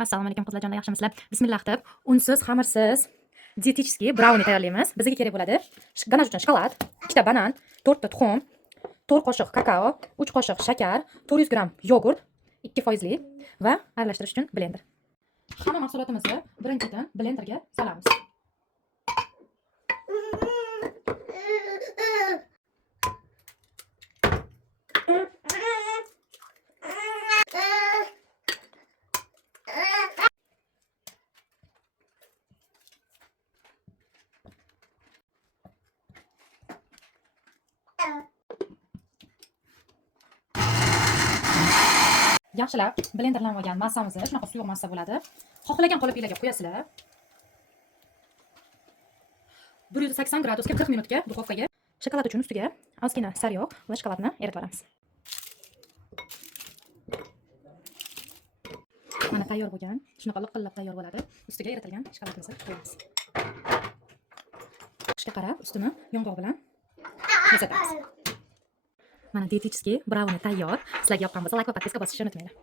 Assalomu alaykum qizlarjonlar, yaxshimisizlar? Bismillah deb unsiz, xamirsiz dietetический brownie tayyorlaymiz. Bizga kerak bo'ladi ganaj uchun shokolad, 2 ta banan, 4 ta tuxum, 4 qoshiq kakao, 3 qoshiq shakar, 400 gram yogurt, 2% va aralashtirish uchun blender. Hamma mahsulotimizni birinchidan blenderga solamiz. Yaxshilab blenderlanib olgan massamizni shunaqa suyuq massa bo'ladi. Xohlagan qolipinglarga qo'yasizlar. 180 gradusga 40 minutga duxovkaga. Shokolad uchun ustiga ozgina sariyog' va shokoladni eritib olamiz. Mana tayyor bo'lgan, shunaqa liqillab tayyor bo'ladi. Ustiga eritilgan shokoladimizni qo'yamiz. Ishga qarab ustini yong'oq bilan bezatamiz. Mana dietetический brownie tayyor. Sizlarga yoqqan bo'lsa, like va podpiska bosishni unutmanglar.